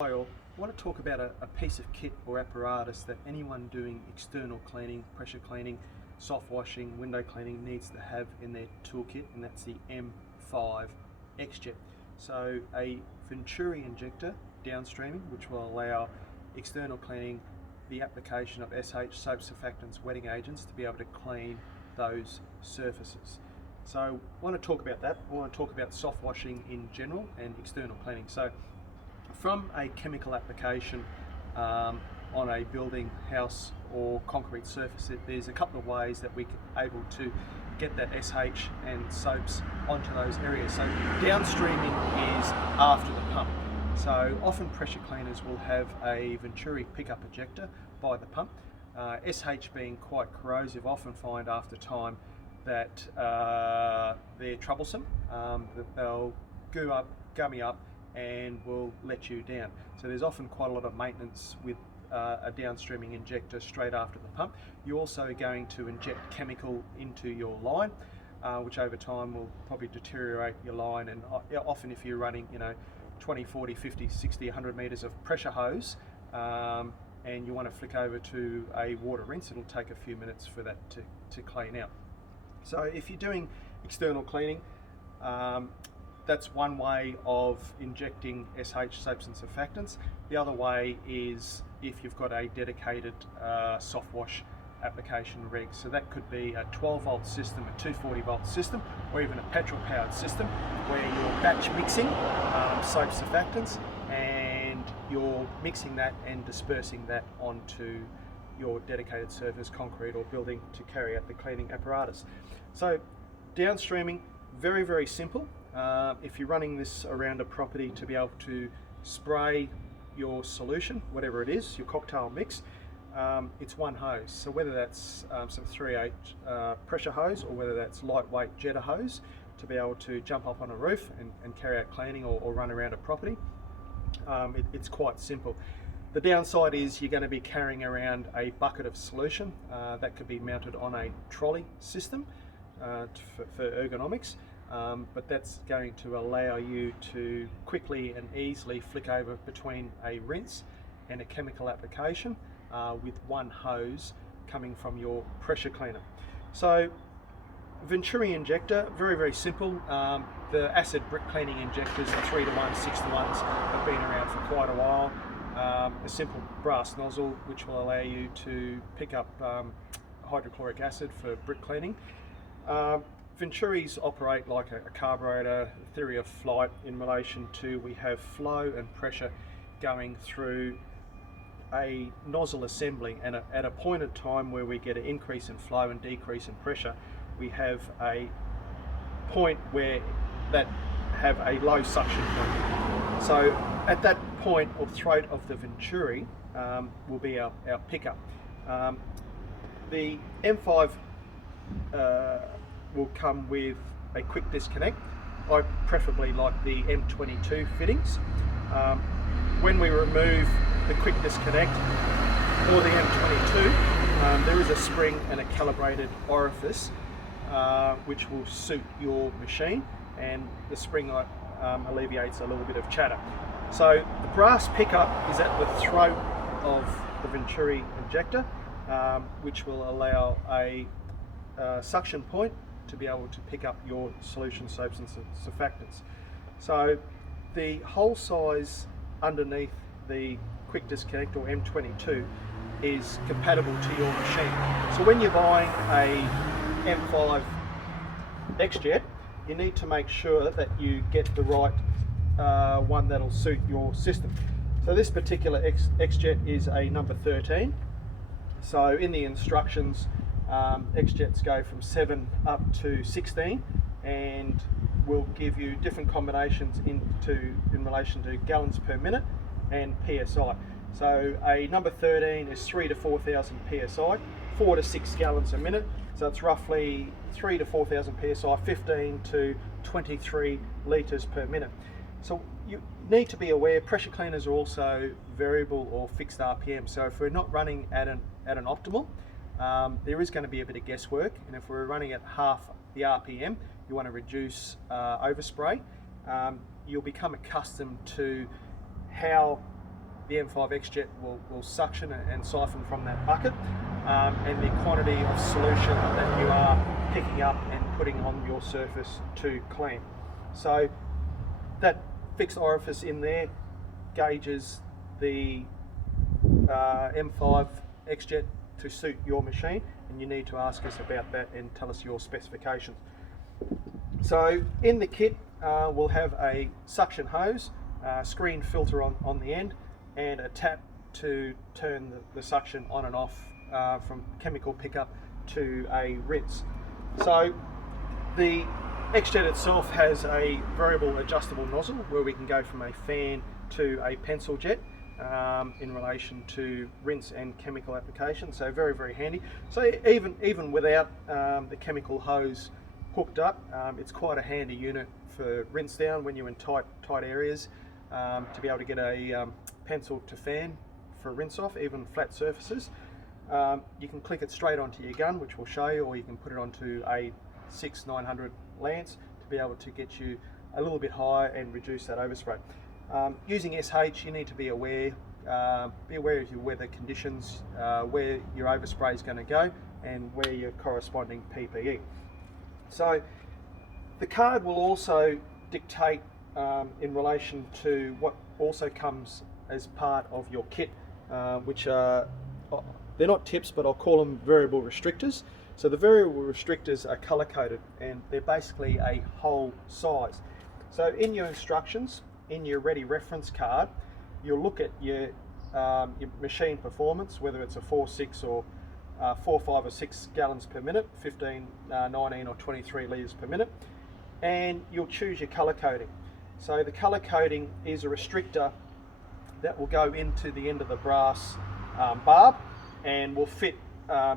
Hi all, I want to talk about a piece of kit or apparatus that anyone doing external cleaning, pressure cleaning, soft washing, window cleaning needs to have in their toolkit, and that's the M5 X Jet. So a Venturi Injector downstreaming, which will allow external cleaning, the application of SH, soap, surfactants, wetting agents to be able to clean those surfaces. So I want to talk about that. I want to talk about soft washing in general and external cleaning. So from a chemical application on a building, house or concrete surface, there's a couple of ways that we're able to get that SH and soaps onto those areas. So downstreaming is after the pump. So often pressure cleaners will have a Venturi pickup ejector by the pump. SH being quite corrosive, often find after time that they're troublesome, that they'll gummy up and will let you down. So there's often quite a lot of maintenance with a downstreaming injector straight after the pump. You're also going to inject chemical into your line, which over time will probably deteriorate your line, and often if you're running 20, 40, 50, 60, 100 meters of pressure hose and you want to flick over to a water rinse, it'll take a few minutes for that to clean out. So if you're doing external cleaning, that's one way of injecting SH, soaps and surfactants. The other way is if you've got a dedicated soft wash application rig. So that could be a 12 volt system, a 240 volt system, or even a petrol powered system where you're batch mixing soap surfactants and you're mixing that and dispersing that onto your dedicated surface, concrete or building, to carry out the cleaning apparatus. So downstreaming, very, very simple. If you're running this around a property to be able to spray your solution, whatever it is, your cocktail mix, it's one hose. So whether that's some 3/8 pressure hose or whether that's lightweight jetter hose to be able to jump up on a roof and carry out cleaning or run around a property, it's quite simple. The downside is you're going to be carrying around a bucket of solution that could be mounted on a trolley system for ergonomics. But that's going to allow you to quickly and easily flick over between a rinse and a chemical application with one hose coming from your pressure cleaner. So Venturi Injector, very, very simple. The acid brick cleaning injectors, the 3-to-1, 6-to-1s, have been around for quite a while. A simple brass nozzle which will allow you to pick up hydrochloric acid for brick cleaning. Venturis operate like a carburetor, theory of flight in relation to we have flow and pressure going through a nozzle assembly, and at a point in time where we get an increase in flow and decrease in pressure, we have a point where that have a low suction point. So at that point or throat of the Venturi will be our pickup. The M5 will come with a quick disconnect. I preferably like the M22 fittings. When we remove the quick disconnect or the M22, there is a spring and a calibrated orifice which will suit your machine, and the spring alleviates a little bit of chatter. So the brass pickup is at the throat of the Venturi Injector, which will allow a suction point to be able to pick up your solution, soaps and surfactants. So the hole size underneath the quick disconnect or M22 is compatible to your machine. So when you're buying a M5 X Jet, you need to make sure that you get the right one that'll suit your system. So this particular X Jet is a number 13. So in the instructions, X Jets go from 7 up to 16 and will give you different combinations in relation to gallons per minute and PSI. So a number 13 is 3 to 4,000 PSI, 4 to 6 gallons a minute. So it's roughly 3 to 4,000 PSI, 15 to 23 litres per minute. So you need to be aware pressure cleaners are also variable or fixed RPM. So if we're not running at an optimal, there is going to be a bit of guesswork, and if we're running at half the RPM, you want to reduce overspray. You'll become accustomed to how the M5 X Jet will suction and siphon from that bucket, and the quantity of solution that you are picking up and putting on your surface to clean. So that fixed orifice in there gauges the M5 X Jet to suit your machine, and you need to ask us about that and tell us your specifications. So in the kit we'll have a suction hose, screen filter on the end, and a tap to turn the suction on and off from chemical pickup to a rinse. So the X Jet itself has a variable adjustable nozzle where we can go from a fan to a pencil jet in relation to rinse and chemical application, so very, very handy. So even without the chemical hose hooked up, it's quite a handy unit for rinse down when you're in tight areas, to be able to get a pencil to fan for rinse off, even flat surfaces. You can click it straight onto your gun, which we'll show you, or you can put it onto a 6-900 lance to be able to get you a little bit higher and reduce that overspray. Using SH, you need to be aware of your weather conditions, where your overspray is going to go, and where your corresponding PPE. So the card will also dictate in relation to what also comes as part of your kit, which are, they're not tips, but I'll call them variable restrictors. So the variable restrictors are color coded, and they're basically a whole size. So in your instructions, in your ready reference card, you'll look at your machine performance, whether it's a 4, 6 or 4, 5 or 6 gallons per minute, 15, 19 or 23 litres per minute, and you'll choose your color coding. So the color coding is a restrictor that will go into the end of the brass barb and will fit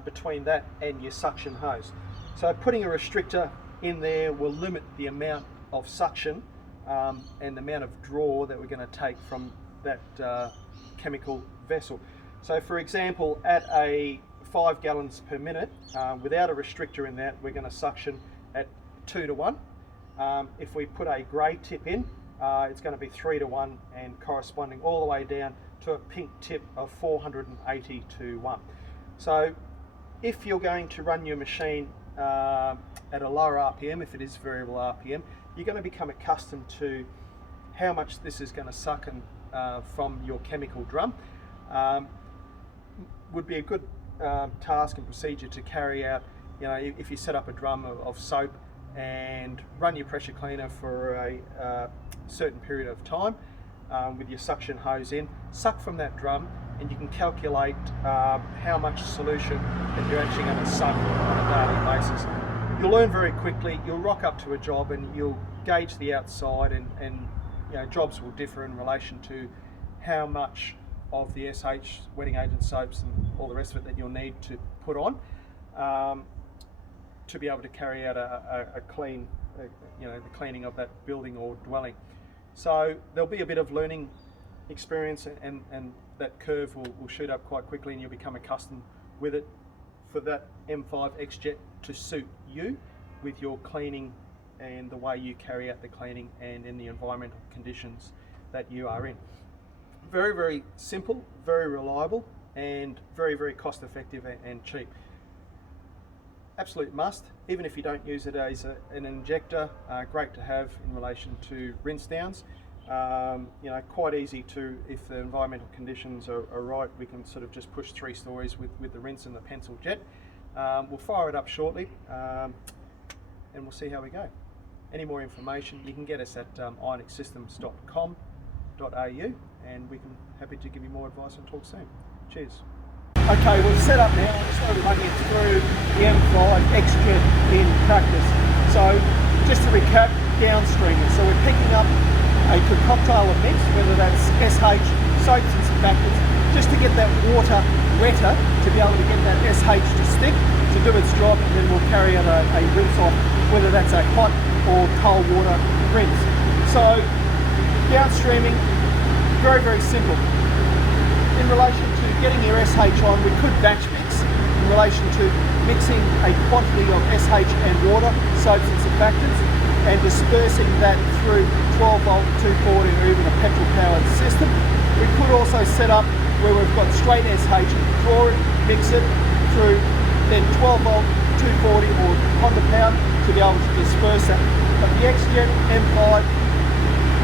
between that and your suction hose. So putting a restrictor in there will limit the amount of suction and the amount of draw that we're going to take from that chemical vessel. So for example, at a 5 gallons per minute, without a restrictor in that, we're going to suction at 2 to 1. If we put a grey tip in, it's going to be 3 to 1, and corresponding all the way down to a pink tip of 480 to 1. So if you're going to run your machine at a lower RPM, if it is variable RPM, you're going to become accustomed to how much this is going to suck from your chemical drum. Would be a good task and procedure to carry out, you know, if you set up a drum of soap and run your pressure cleaner for a certain period of time with your suction hose in, suck from that drum, and you can calculate how much solution that you're actually going to suck on a daily basis. You'll learn very quickly. You'll rock up to a job and you'll gauge the outside, and you know, jobs will differ in relation to how much of the SH wetting agent soaps and all the rest of it that you'll need to put on to be able to carry out a clean, you know, the cleaning of that building or dwelling. So there'll be a bit of learning experience, and that curve will shoot up quite quickly, and you'll become accustomed with it for that M5 X Jet to suit you with your cleaning and the way you carry out the cleaning and in the environmental conditions that you are in. Very, very simple, very reliable, and very, very cost effective and cheap. Absolute must, even if you don't use it as an injector, great to have in relation to rinse downs. You know, quite easy to, if the environmental conditions are right, we can sort of just push 3 stories with the rinse and the pencil jet. We'll fire it up shortly and we'll see how we go. Any more information, you can get us at ironixsystems.com.au, and we can happy to give you more advice and talk soon. Cheers. Okay, we've set up now. I just want to run you through the M5 X Jet in practice. So just to recap, downstreaming. So we're picking up a cocktail of mix, whether that's SH, soaps and surfactants, just to get that water wetter to be able to get that SH to stick, to do its job, and then we'll carry out a rinse off, whether that's a hot or cold water rinse. So downstreaming, very, very simple. In relation to getting your SH on, we could batch mix in relation to mixing a quantity of SH and water, soaps and surfactants, and dispersing that through 12 volt, 240 or even a petrol powered system. We could also set up where we've got straight SH, draw it, mix it through then 12 volt, 240 or Honda power to be able to disperse that. But the X Jet M5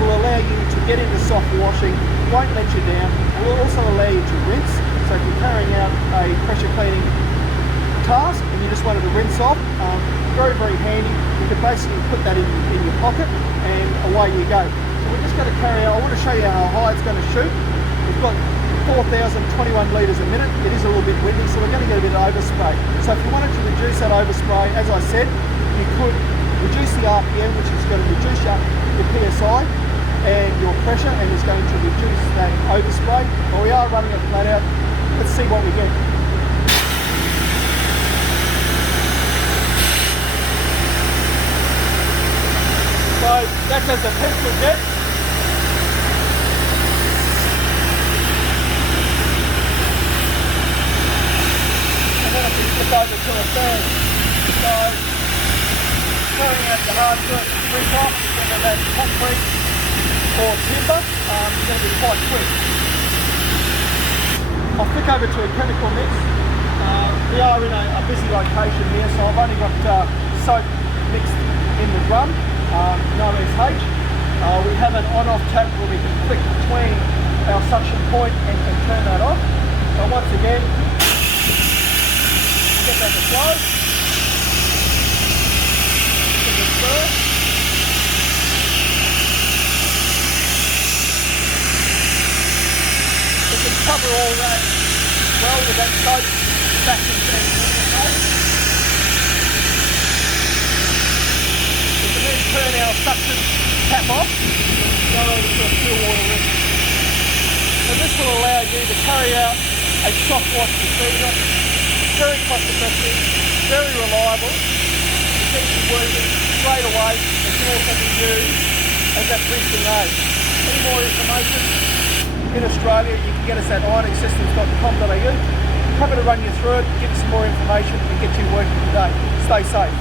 will allow you to get into soft washing, won't let you down, will also allow you to rinse. So if you're carrying out a pressure cleaning task and you just wanted to rinse off, very, very handy. You can basically put that in your pocket and away you go. So we're just going to carry out, I want to show you how high it's going to shoot. We've got 4,021 litres a minute. It is a little bit windy, so we're going to get a bit of overspray. So if you wanted to reduce that overspray, as I said, you could reduce the RPM, which is going to reduce your PSI and your pressure, and is going to reduce that overspray. But we are running it flat out. Let's see what we get. So that's as a pencil jet. And then I can flip over to a fan. So carrying out the hard work rip off, whether that's concrete or timber, it's going to be quite quick. I'll flick over to a chemical mix. We are in a busy location here, so I've only got soap mixed in the drum. No SH. We have an on-off tap where we can flick between our suction point and turn that off. So once again, get that to flow. We can disperse. We can cover all that well with that soap vacuum cleaner. Then turn our suction tap off and go over to a still water rinse. And this will allow you to carry out a soft wash procedure, very cost effective, very reliable, it keeps you working straight away, and can also be used as that rinsing aid. Any more information in Australia, you can get us at ironingsystems.com.au. Happy to run you through it, give you some more information and get you working today. Stay safe.